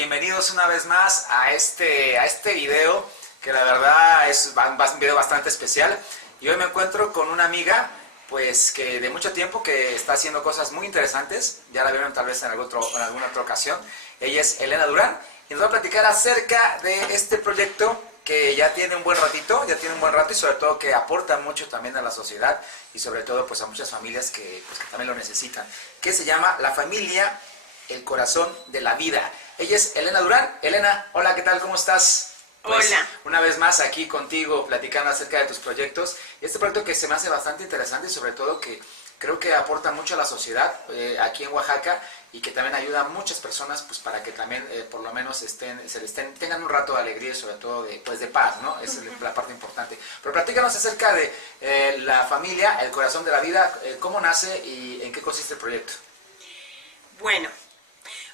bienvenidos una vez más a este video, que la verdad es un video bastante especial. Y hoy me encuentro con una amiga, pues que de mucho tiempo que está haciendo cosas muy interesantes. Ya la vieron tal vez en alguna otra ocasión. Ella es Elena Durán y nos va a platicar acerca de este proyecto que ya tiene un buen ratito, y sobre todo que aporta mucho también a la sociedad y sobre todo pues a muchas familias que también lo necesitan, que se llama La Familia, el Corazón de la Vida. Ella es Elena Durán. Elena, hola, ¿qué tal? ¿Cómo estás? Pues, hola. Una vez más aquí contigo platicando acerca de tus proyectos. Este proyecto que se me hace bastante interesante y sobre todo que creo que aporta mucho a la sociedad aquí en Oaxaca y que también ayuda a muchas personas pues para que también por lo menos tengan un rato de alegría y sobre todo de paz, ¿no? Esa es la parte importante. Pero platícanos acerca de La Familia, el Corazón de la Vida, cómo nace y en qué consiste el proyecto. Bueno,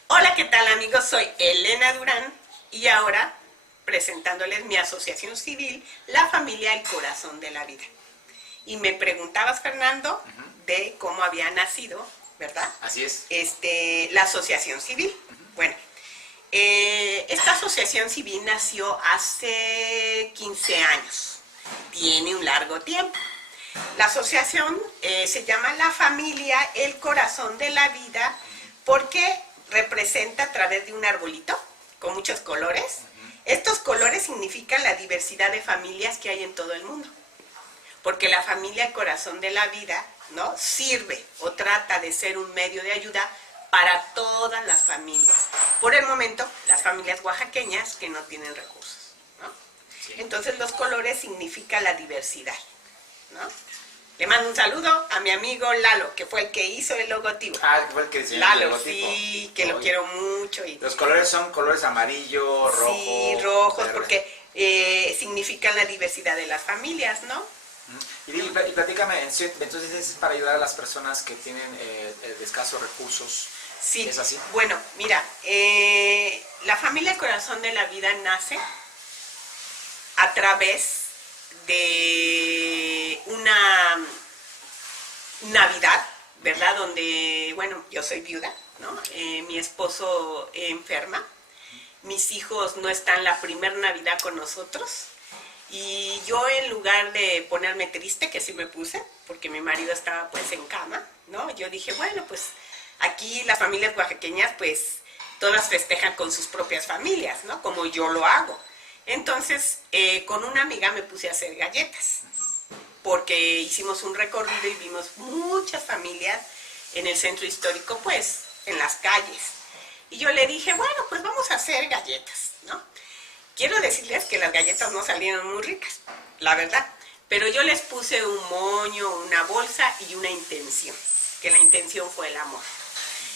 hola, ¿qué tal, amigos? Soy Elena Durán y ahora presentándoles mi asociación civil, La Familia, el Corazón de la Vida. Y me preguntabas, Fernando, de cómo había nacido, ¿verdad? Así es. La asociación civil. Bueno, esta asociación civil nació hace 15 años. Tiene un largo tiempo. La asociación se llama La Familia, el Corazón de la Vida, porque representa a través de un arbolito con muchos colores. Estos colores significan la diversidad de familias que hay en todo el mundo. Porque la familia, el corazón de la vida, ¿no?, sirve o trata de ser un medio de ayuda para todas las familias. Por el momento, las familias oaxaqueñas que no tienen recursos, ¿no? Sí. Entonces, los colores significan la diversidad, ¿no? Le mando un saludo a mi amigo Lalo, que fue el que hizo el logotipo. Ah, fue el que diseñó Lalo, el logotipo. Sí, que lo quiero mucho. Los colores son colores amarillo, rojo. Sí, rojos, verde. Porque significan la diversidad de las familias, ¿no? Y platícame, entonces es para ayudar a las personas que tienen de escasos recursos. Sí, ¿Es así? Bueno, mira, La Familia, el Corazón de la Vida nace a través de una Navidad, ¿verdad? Donde, bueno, yo soy viuda, ¿no? Mi esposo enferma, mis hijos no están la primer Navidad con nosotros, y yo, en lugar de ponerme triste, que sí me puse, porque mi marido estaba pues en cama, ¿no? Yo dije, bueno, pues aquí las familias oaxaqueñas pues todas festejan con sus propias familias, ¿no? Como yo lo hago. Entonces, con una amiga me puse a hacer galletas, porque hicimos un recorrido y vimos muchas familias en el centro histórico, pues, en las calles. Y yo le dije, bueno, pues vamos a hacer galletas, ¿no? Quiero decirles que las galletas no salieron muy ricas, la verdad, pero yo les puse un moño, una bolsa y una intención, que la intención fue el amor.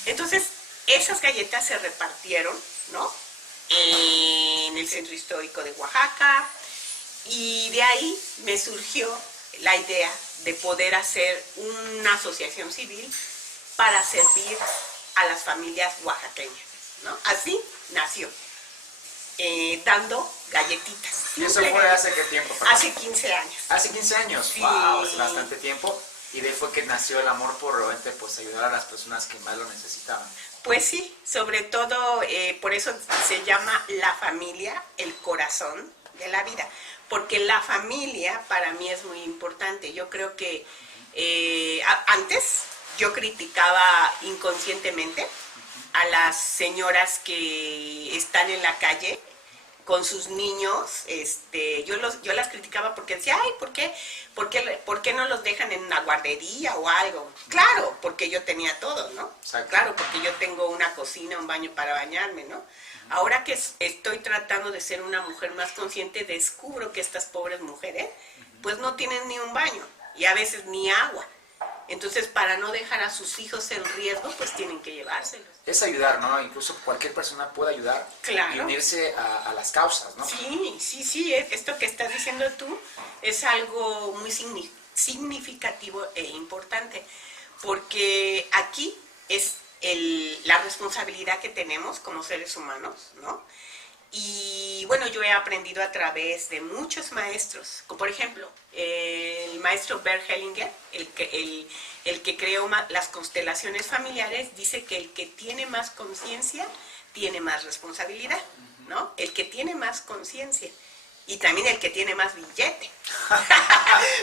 Entonces, esas galletas se repartieron, ¿no?, en el centro histórico de Oaxaca, y de ahí me surgió la idea de poder hacer una asociación civil para servir a las familias oaxaqueñas, ¿no? Así nació, dando galletitas. ¿Y eso fue hace qué tiempo? Hace 15 años. ¿Hace 15 años? Sí. ¡Wow! Hace bastante tiempo. Y de ahí fue que nació el amor por realmente pues ayudar a las personas que más lo necesitaban. Pues sí, sobre todo por eso se llama La Familia, el Corazón de la Vida, porque la familia para mí es muy importante. Yo creo que antes yo criticaba inconscientemente a las señoras que están en la calle con sus niños. Yo las criticaba porque decía, ay, ¿por qué no los dejan en una guardería o algo? Claro, porque yo tenía todo, ¿no? Exacto. Claro, porque yo tengo una cocina, un baño para bañarme, ¿no? Ahora que estoy tratando de ser una mujer más consciente, descubro que estas pobres mujeres pues no tienen ni un baño y a veces ni agua. Entonces, para no dejar a sus hijos en riesgo, pues tienen que llevárselos. Es ayudar, ¿no? Incluso cualquier persona puede ayudar. Claro. Y unirse a las causas, ¿no? Sí, esto que estás diciendo tú es algo muy significativo e importante, porque aquí es la responsabilidad que tenemos como seres humanos, ¿no? Y bueno, yo he aprendido a través de muchos maestros, como por ejemplo, el maestro Bert Hellinger, el que creó las constelaciones familiares, dice que el que tiene más conciencia tiene más responsabilidad, ¿no? El que tiene más conciencia y también el que tiene más billete.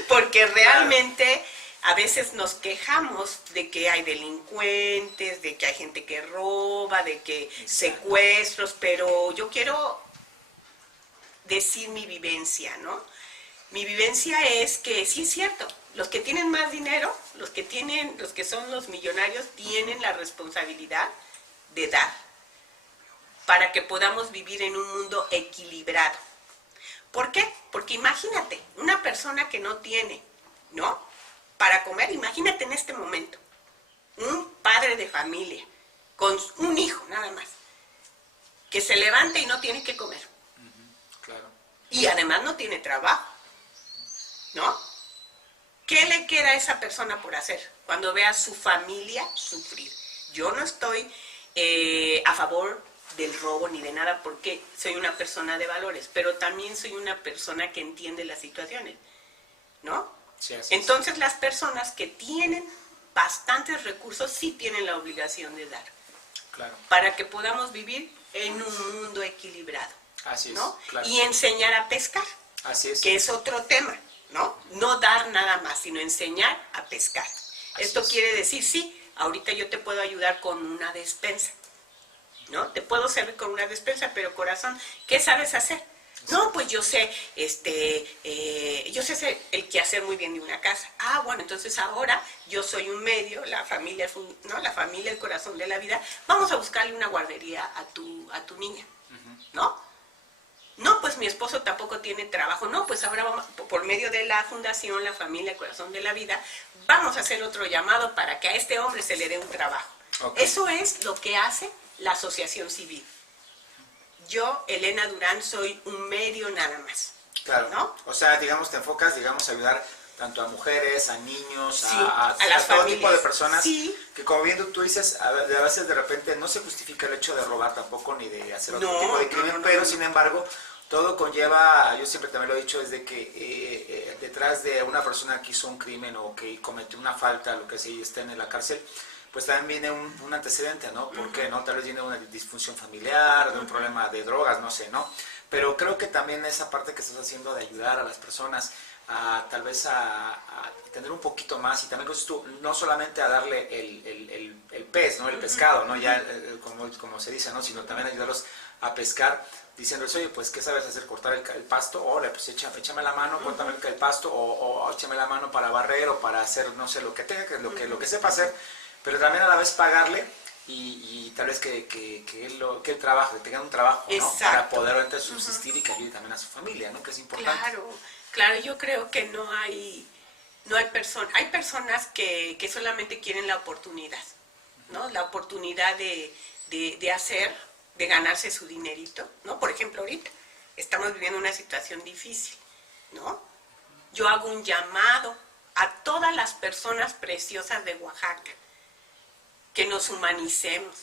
Porque realmente a veces nos quejamos de que hay delincuentes, de que hay gente que roba, de que secuestros, pero yo quiero decir mi vivencia, ¿no? Mi vivencia es que sí es cierto, los que tienen más dinero, los que son los millonarios, tienen la responsabilidad de dar para que podamos vivir en un mundo equilibrado. ¿Por qué? Porque imagínate, una persona que no tiene, ¿no?, para comer, imagínate en este momento, un padre de familia, con un hijo nada más, que se levanta y no tiene que comer. Claro. Y además no tiene trabajo, ¿no? ¿Qué le queda a esa persona por hacer cuando ve a su familia sufrir? Yo no estoy a favor del robo ni de nada porque soy una persona de valores, pero también soy una persona que entiende las situaciones, ¿no? Sí, así es. Entonces las personas que tienen bastantes recursos sí tienen la obligación de dar. Claro. Para que podamos vivir en un mundo equilibrado. Así es, ¿no? claro. Y enseñar a pescar. Así es. Que es otro tema, ¿no? No dar nada más, sino enseñar a pescar. Esto quiere decir, sí, ahorita yo te puedo ayudar con una despensa, ¿no? Te puedo servir con una despensa, pero corazón, ¿qué sabes hacer? No, pues yo sé, yo sé hacer el quehacer muy bien de una casa. Ah, bueno, entonces ahora yo soy un medio, la familia, ¿no? La familia, el corazón de la vida. Vamos a buscarle una guardería a tu niña, ¿no? No, pues mi esposo tampoco tiene trabajo. No, pues ahora vamos, por medio de la fundación, la familia, el corazón de la vida, vamos a hacer otro llamado para que a este hombre se le dé un trabajo. Okay. Eso es lo que hace la asociación civil. Yo, Elena Durán, soy un medio nada más. Claro, ¿no? O sea, digamos, te enfocas, digamos, a ayudar tanto a mujeres, a niños, sí, a las todo familias. tipo de personas, sí. Que como bien tú dices, a veces de repente no se justifica el hecho de robar tampoco, ni de hacer otro tipo de crimen, pero sin embargo, todo conlleva, yo siempre también lo he dicho, es de que detrás de una persona que hizo un crimen o que cometió una falta, lo que sí está en la cárcel, pues también viene un antecedente, ¿no? Porque, ¿no? Tal vez viene una disfunción familiar, de un problema de drogas, no sé, ¿no? Pero creo que también esa parte que estás haciendo de ayudar a las personas a tal vez a tener un poquito más, y también tú, no solamente a darle el pez, ¿no? El pescado, ¿no? Ya como se dice, ¿no? Sino también ayudarlos a pescar, diciéndoles, oye, pues, ¿qué sabes hacer? ¿Cortar el pasto? Órale, pues échame la mano, córtame el pasto, o échame la mano para barrer, o para hacer, no sé, lo que tenga, lo que sepa hacer, pero también a la vez pagarle, y tal vez que él trabaje, que tenga un trabajo, ¿no? Para poder subsistir y que ayude también a su familia, ¿no? Que es importante. Claro, yo creo que no hay personas, hay personas que solamente quieren la oportunidad, ¿no? La oportunidad de hacer, de ganarse su dinerito, ¿no? Por ejemplo, ahorita estamos viviendo una situación difícil, ¿no? Yo hago un llamado a todas las personas preciosas de Oaxaca, que nos humanicemos,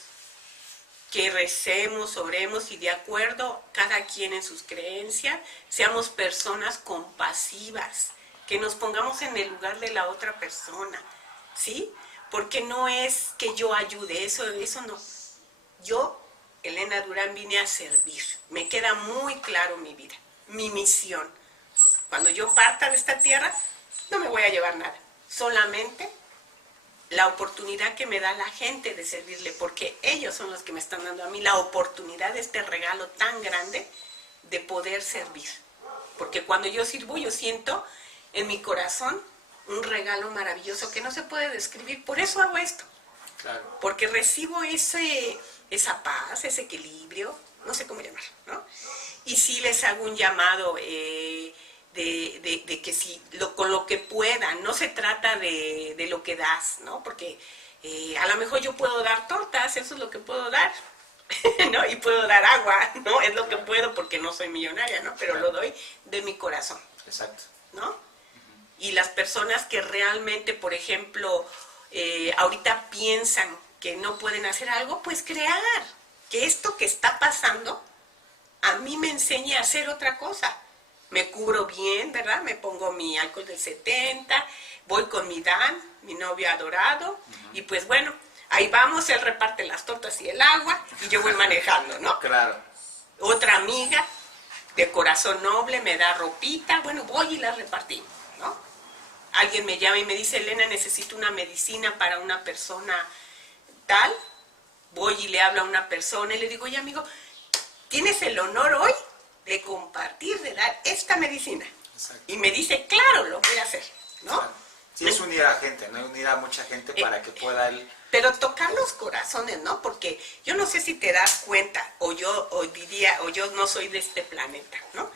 que recemos, oremos y de acuerdo cada quien en sus creencias, seamos personas compasivas, que nos pongamos en el lugar de la otra persona, ¿sí? Porque no es que yo ayude, eso no. Yo, Elena Durán, vine a servir. Me queda muy claro mi vida, mi misión. Cuando yo parta de esta tierra, no me voy a llevar nada, solamente la oportunidad que me da la gente de servirle, porque ellos son los que me están dando a mí la oportunidad de este regalo tan grande de poder servir. Porque cuando yo sirvo, yo siento en mi corazón un regalo maravilloso que no se puede describir. Por eso hago esto. Claro. Porque recibo esa paz, ese equilibrio, no sé cómo llamarlo, ¿no? Y sí les hago un llamado de que si con lo que puedan, no se trata de lo que das, ¿no? Porque a lo mejor yo puedo dar tortas, eso es lo que puedo dar, ¿no? Y puedo dar agua, ¿no? Es lo que puedo porque no soy millonaria, ¿no? Pero lo doy de mi corazón. Exacto. ¿No? Y las personas que realmente, por ejemplo, ahorita piensan que no pueden hacer algo, pues crear. Que esto que está pasando a mí me enseñe a hacer otra cosa. Me cubro bien, ¿verdad? Me pongo mi alcohol del 70, voy con mi Dan, mi novio adorado, y pues bueno, Ahí vamos, él reparte las tortas y el agua y yo voy manejando, ¿no? Claro. Otra amiga de corazón noble me da ropita, bueno, voy y la repartimos, ¿no? Alguien me llama y me dice, Elena, necesito una medicina para una persona tal. Voy y le hablo a una persona y le digo, oye amigo, tienes el honor hoy de compartir, de dar esta medicina. Exacto. Y me dice, claro, lo voy a hacer, ¿no? Claro. Sí, es unir a gente, ¿no? Unir a mucha gente para que pueda él... Pero tocar los corazones, ¿no? Porque yo no sé si te das cuenta, o yo no soy de este planeta, ¿no?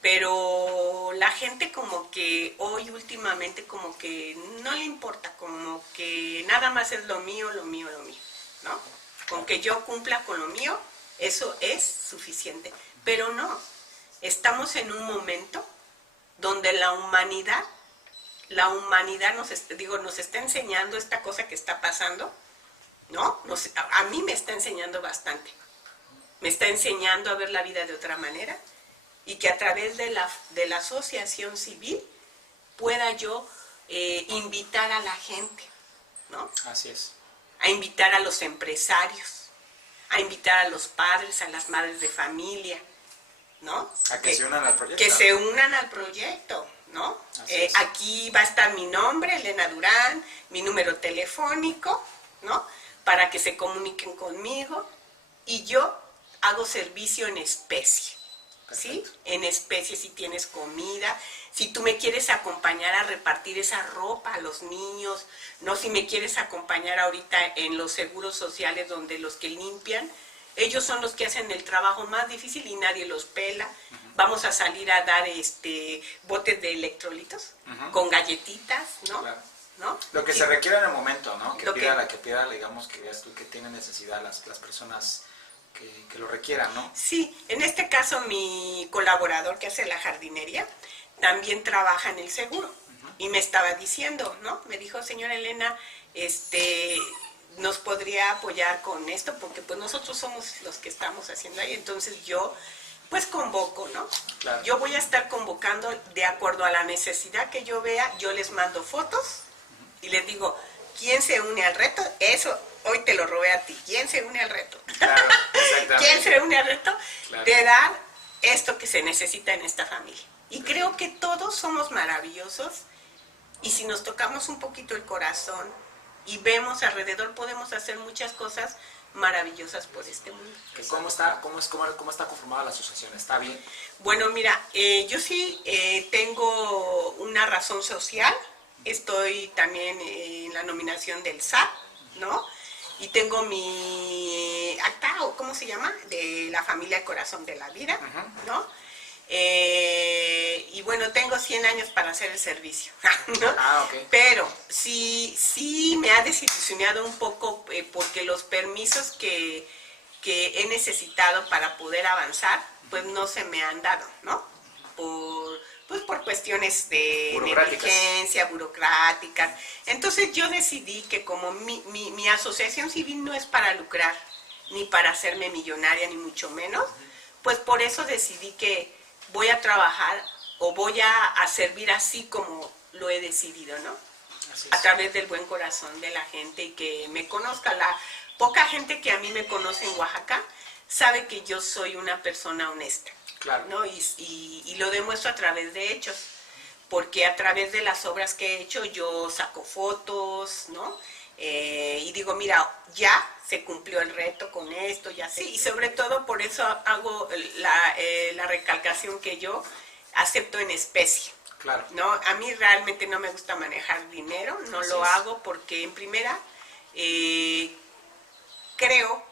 Pero la gente como que hoy últimamente como que no le importa, como que nada más es lo mío, lo mío, lo mío, ¿no? Con que yo cumpla con lo mío, eso es suficiente. Pero no, estamos en un momento donde la humanidad nos está enseñando esta cosa que está pasando, ¿no? A mí me está enseñando bastante. Me está enseñando a ver la vida de otra manera y que a través de la asociación civil pueda yo invitar a la gente, ¿no? Así es. A invitar a los empresarios, a invitar a los padres, a las madres de familia, ¿no? A que se unan al proyecto. Que se unan al proyecto, ¿no? Aquí va a estar mi nombre, Elena Durán, mi número telefónico, ¿no? Para que se comuniquen conmigo y yo hago servicio en especie, ¿sí? En especie, si tienes comida, si tú me quieres acompañar a repartir esa ropa a los niños, no si me quieres acompañar ahorita en los seguros sociales donde los que limpian, ellos son los que hacen el trabajo más difícil y nadie los pela. Vamos a salir a dar botes de electrolitos con galletitas, ¿no? Claro. ¿No? Lo que se requiere en el momento, ¿no? Que Lo pida, digamos, que veas tú que tienen necesidad las personas que lo requieran, ¿no? Sí, en este caso mi colaborador que hace la jardinería también trabaja en el seguro y me estaba diciendo, ¿no? Me dijo, señora Elena, nos podría apoyar con esto porque pues nosotros somos los que estamos haciendo ahí, entonces yo pues convoco, ¿no? Claro. Yo voy a estar convocando de acuerdo a la necesidad que yo vea, yo les mando fotos y les digo, ¿quién se une al reto? Eso hoy te lo robé a ti, ¿quién se une al reto? Claro, exactamente. ¿Quién se une al reto? Claro. De dar esto que se necesita en esta familia. Y creo que todos somos maravillosos y si nos tocamos un poquito el corazón y vemos alrededor, podemos hacer muchas cosas maravillosas por este mundo. ¿Cómo está conformada la asociación? ¿Está bien? Bueno, mira, yo sí tengo una razón social, estoy también en la nominación del SAT, ¿no? Y tengo mi acta, o ¿cómo se llama? De la familia Corazón de la Vida, ¿no? Y bueno, tengo 100 años para hacer el servicio, ¿no? Okay. Pero sí me ha desilusionado un poco porque los permisos que he necesitado para poder avanzar, pues no se me han dado, ¿no? Por cuestiones de negligencia, burocráticas. Entonces yo decidí que como mi asociación civil no es para lucrar, ni para hacerme millonaria, ni mucho menos, pues por eso decidí que voy a trabajar o voy a servir así como lo he decidido, ¿no? A través del buen corazón de la gente y que me conozca. La poca gente que a mí me conoce en Oaxaca sabe que yo soy una persona honesta. Claro. ¿No? Y lo demuestro a través de hechos, porque a través de las obras que he hecho yo saco fotos, ¿no? Y digo, mira, ya se cumplió el reto con esto, ya sé. Y sobre todo por eso hago la recalcación que yo acepto en especie. Claro. ¿No? A mí realmente no me gusta manejar dinero, no lo hago porque en primera creo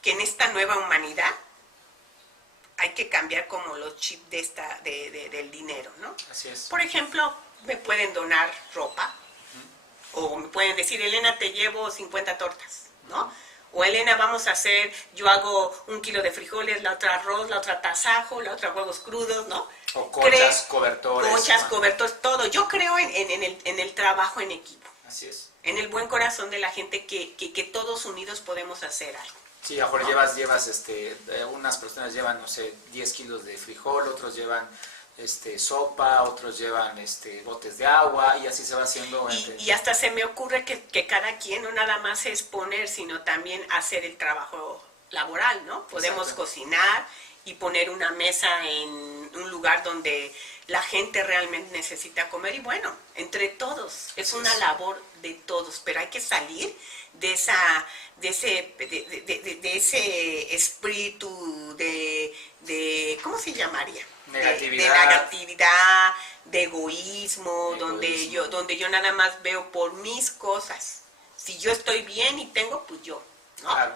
que en esta nueva humanidad hay que cambiar como los chips del dinero, ¿no? Así es. Por ejemplo, me pueden donar ropa, o me pueden decir, Elena, te llevo 50 tortas, ¿no? O Elena, vamos a hacer, yo hago 1 kilo de frijoles, la otra arroz, la otra tasajo, la otra huevos crudos, ¿no? O conchas, cobertores. Conchas, cobertores, todo. Yo creo en el trabajo en equipo. Así es. En el buen corazón de la gente que todos unidos podemos hacer algo. Sí, ahora llevas unas personas llevan, no sé, 10 kilos de frijol, otros llevan sopa, otros llevan botes de agua y así se va haciendo. Y hasta se me ocurre que cada quien no nada más es poner, sino también hacer el trabajo laboral, ¿no? Podemos Exacto. cocinar y poner una mesa en un lugar donde la gente realmente necesita comer y bueno, entre todos, es una labor de todos, pero hay que salir de ese espíritu de ¿cómo se llamaría? Negatividad. De negatividad, de egoísmo, donde yo nada más veo por mis cosas. Si yo estoy bien y tengo, pues yo, ¿no? Claro.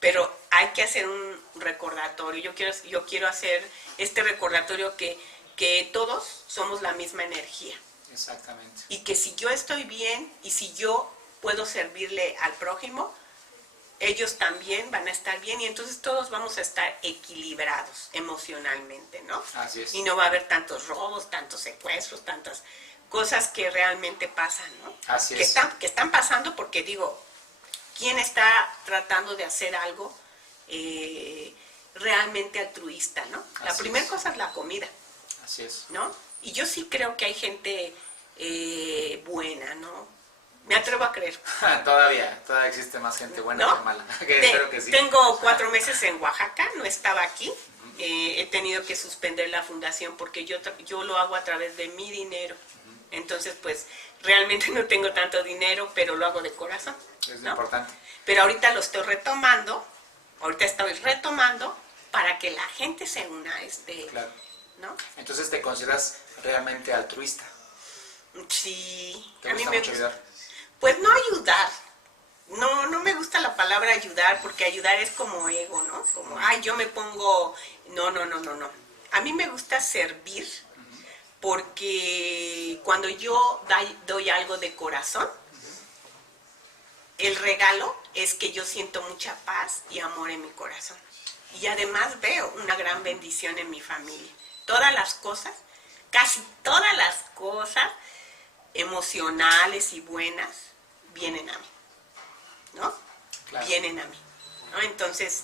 Pero hay que hacer un recordatorio. Yo quiero hacer este recordatorio que todos somos la misma energía. Exactamente. Y que si yo estoy bien y si yo puedo servirle al prójimo, ellos también van a estar bien y entonces todos vamos a estar equilibrados emocionalmente, ¿no? Así es. Y no va a haber tantos robos, tantos secuestros, tantas cosas que realmente pasan, ¿no? Así que es. que están pasando porque digo, ¿quién está tratando de hacer algo realmente altruista, ¿no? La Así primera es. cosa es la comida, Así es. ¿no? Y yo sí creo que hay gente buena, ¿no? Me atrevo a creer. Todavía existe más gente buena ¿No? que mala. Espero que sí. Tengo 4 meses en Oaxaca, no estaba aquí. He tenido que suspender la fundación porque yo lo hago a través de mi dinero. Entonces, pues, realmente no tengo tanto dinero, pero lo hago de corazón. Es ¿no? importante. Pero ahorita lo estoy retomando, para que la gente se una a Claro. ¿no? Entonces te consideras realmente altruista. Sí, ¿Te a mí gusta me mucho gusta. ayudar? Pues no ayudar. No me gusta la palabra ayudar porque ayudar es como ego, ¿no? Como, ay, yo me pongo... No. A mí me gusta servir porque cuando yo doy algo de corazón, el regalo es que yo siento mucha paz y amor en mi corazón. Y además veo una gran bendición en mi familia. Todas las cosas, casi todas las cosas emocionales y buenas vienen a mí, ¿no? Claro. Vienen a mí, ¿no? Entonces,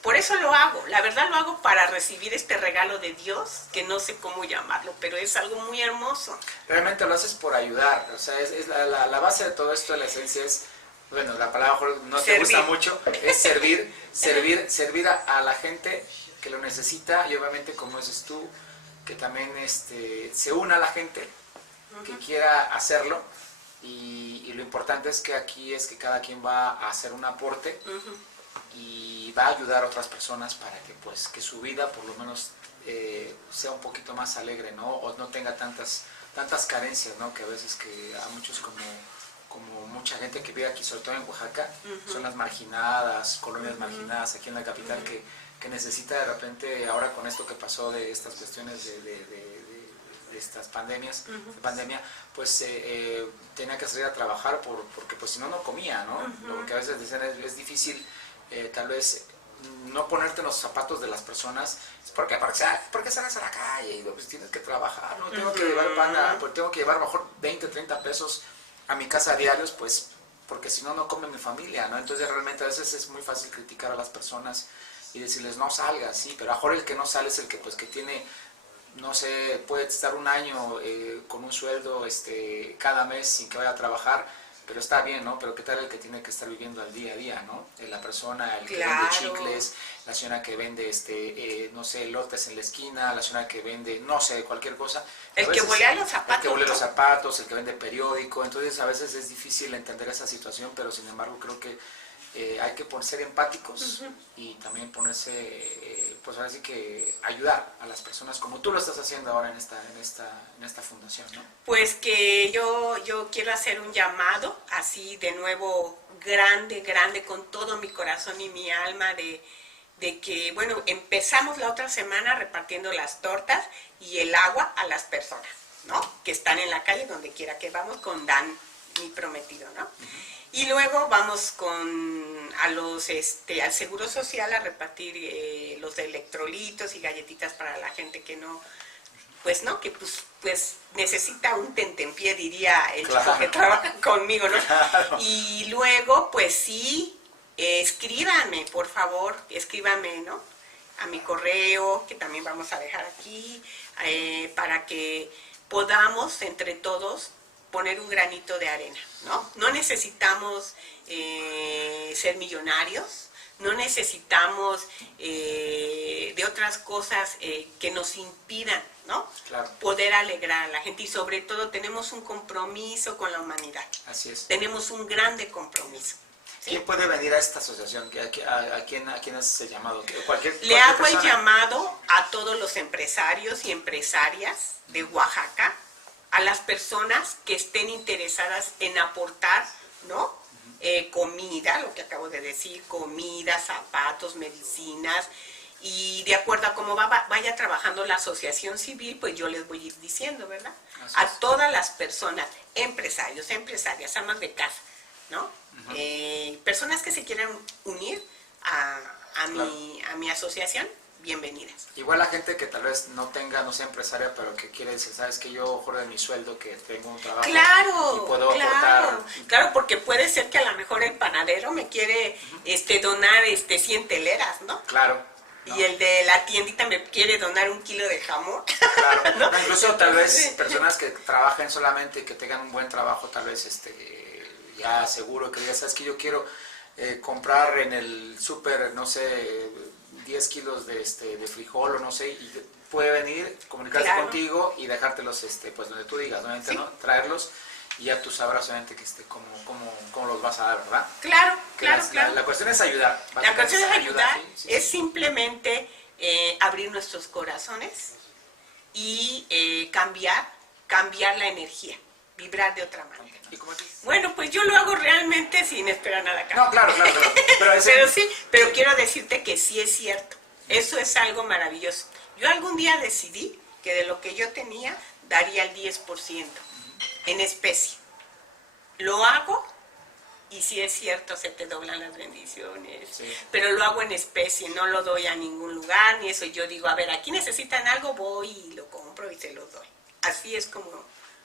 por eso lo hago. La verdad lo hago para recibir este regalo de Dios, que no sé cómo llamarlo, pero es algo muy hermoso. Realmente lo haces por ayudar. O sea, es la base de todo esto, la esencia es, bueno, la palabra mejor no te Servir. gusta mucho, es servir a la gente que lo necesita y obviamente, como dices tú, que también se una a la gente que quiera hacerlo y lo importante es que aquí es que cada quien va a hacer un aporte y va a ayudar a otras personas para que pues que su vida por lo menos sea un poquito más alegre, ¿no? O no tenga tantas carencias, ¿no? Que a veces que a muchos como mucha gente que vive aquí, sobre todo en Oaxaca, zonas marginadas, colonias marginadas aquí en la capital que necesita de repente, ahora con esto que pasó de estas cuestiones de estas pandemia, pues tenía que salir a trabajar porque pues si no, no comía, ¿no? Lo que a veces dicen es difícil tal vez no ponerte en los zapatos de las personas. ¿Por qué sales a la calle? Y pues tienes que trabajar, ¿no? Tengo que llevar pues tengo que llevar a lo mejor 20, 30 pesos a mi casa diarios, pues porque si no, no come mi familia, ¿no? Entonces realmente a veces es muy fácil criticar a las personas y decirles no salgas, sí, pero a lo mejor el que no sale es el que pues que tiene, no sé, puede estar un año con un sueldo cada mes sin que vaya a trabajar, pero está bien, ¿no? Pero ¿qué tal el que tiene que estar viviendo al día a día, ¿no? La persona, el que vende chicles, la señora que vende, no sé, lotes en la esquina, la señora que vende, no sé, cualquier cosa. El que huele a los zapatos. El que huele los zapatos, el que vende periódico. Entonces a veces es difícil entender esa situación, pero sin embargo creo que hay que ser empáticos y también ponerse, pues ahora sí que ayudar a las personas como tú lo estás haciendo ahora en esta fundación, ¿no? Pues que yo quiero hacer un llamado así de nuevo grande, con todo mi corazón y mi alma de que, bueno, empezamos la otra semana repartiendo las tortas y el agua a las personas, ¿no? Que están en la calle donde quiera que vamos con Dan, mi prometido, ¿no? Y luego vamos al Seguro Social a repartir los electrolitos y galletitas para la gente que no, pues no, que pues necesita un tentempié, diría el chico que trabaja conmigo, ¿no? Claro. Y luego, pues sí, escríbanme, por favor, escríbanme, ¿no? a mi correo, que también vamos a dejar aquí, para que podamos entre todos poner un granito de arena, ¿no? No necesitamos ser millonarios, no necesitamos de otras cosas que nos impidan, ¿no? Claro. Poder alegrar a la gente, y sobre todo tenemos un compromiso con la humanidad. Así es. Tenemos un grande compromiso. ¿Sí? ¿Quién puede venir a esta asociación? ¿A quién has llamado? Le hago el llamado a todos los empresarios y empresarias de Oaxaca, a las personas que estén interesadas en aportar, ¿no? Comida, lo que acabo de decir, comida, zapatos, medicinas, y de acuerdo a cómo vaya trabajando la asociación civil, pues yo les voy a ir diciendo, ¿verdad? A todas las personas, empresarios, empresarias, amas de casa, ¿no? Personas que se quieran unir a mi asociación, bienvenidas. Igual la gente que tal vez no sea empresaria, pero que quiere decir, sabes que yo juro de mi sueldo que tengo un trabajo y puedo aportar. Claro, porque puede ser que a lo mejor el panadero me quiere donar 100 teleras, ¿no? Claro. ¿No? Y el de la tiendita me quiere donar 1 kilo de jamón. Claro. ¿No? No, incluso tal vez personas que trabajen solamente y que tengan un buen trabajo, tal vez ya seguro que ya sabes que yo quiero comprar en el súper, no sé, 10 kilos de frijol o no sé, y puede venir, comunicarse contigo y dejártelos pues donde tú digas, obviamente, ¿no? Traerlos y ya tú sabrás obviamente que cómo los vas a dar, ¿verdad? Claro. La cuestión es ayudar. La cuestión es ayudar, sí. es simplemente abrir nuestros corazones y cambiar la energía, vibrar de otra manera. ¿Y cómo dices? Bueno, pues yo lo hago realmente sin esperar nada a cambio. No, claro. Pero quiero decirte que sí es cierto. Eso es algo maravilloso. Yo algún día decidí que de lo que yo tenía daría el 10% en especie. Lo hago y sí es cierto, se te doblan las bendiciones. Sí. Pero lo hago en especie, no lo doy a ningún lugar, ni eso. Yo digo, a ver, aquí necesitan algo, voy y lo compro y se los doy. Así es como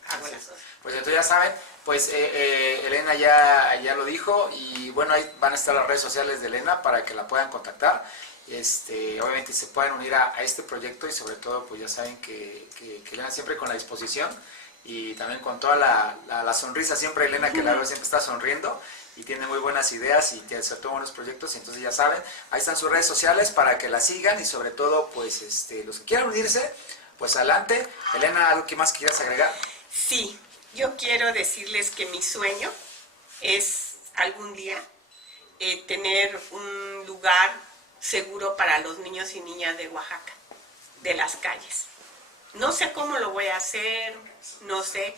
hago las cosas. Pues entonces ya saben, pues Elena ya lo dijo, y bueno, ahí van a estar las redes sociales de Elena para que la puedan contactar. Obviamente se pueden unir a este proyecto, y sobre todo pues ya saben que Elena siempre con la disposición y también con toda la sonrisa siempre. Elena, que la verdad siempre está sonriendo y tiene muy buenas ideas y tiene sobre todo buenos proyectos. Entonces ya saben, ahí están sus redes sociales para que la sigan, y sobre todo pues los que quieran unirse, pues adelante. Elena, ¿algo que más quieras agregar? Sí, yo quiero decirles que mi sueño es algún día tener un lugar seguro para los niños y niñas de Oaxaca, de las calles. No sé cómo lo voy a hacer, no sé,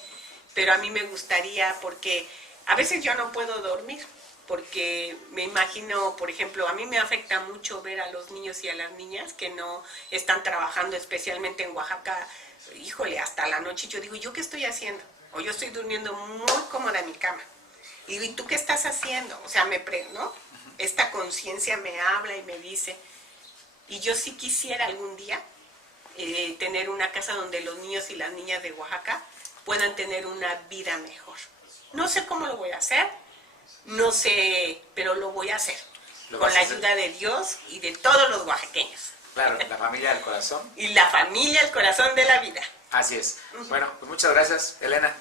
pero a mí me gustaría, porque a veces yo no puedo dormir, porque me imagino, por ejemplo, a mí me afecta mucho ver a los niños y a las niñas que no están trabajando, especialmente en Oaxaca, híjole, hasta la noche. Yo digo, ¿yo qué estoy haciendo? O yo estoy durmiendo muy cómoda en mi cama. Y digo, ¿y tú qué estás haciendo? O sea, ¿no? Esta conciencia me habla y me dice, y yo sí quisiera algún día tener una casa donde los niños y las niñas de Oaxaca puedan tener una vida mejor. No sé cómo lo voy a hacer, no sé, pero lo voy a hacer. Con la ayuda de Dios y de todos los oaxaqueños. Claro, la familia del corazón. Y la familia, el corazón de la vida. Así es. Bueno, pues muchas gracias, Elena.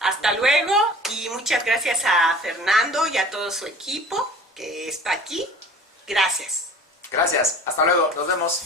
Hasta luego, y muchas gracias a Fernando y a todo su equipo que está aquí. Gracias. Gracias. Hasta luego. Nos vemos.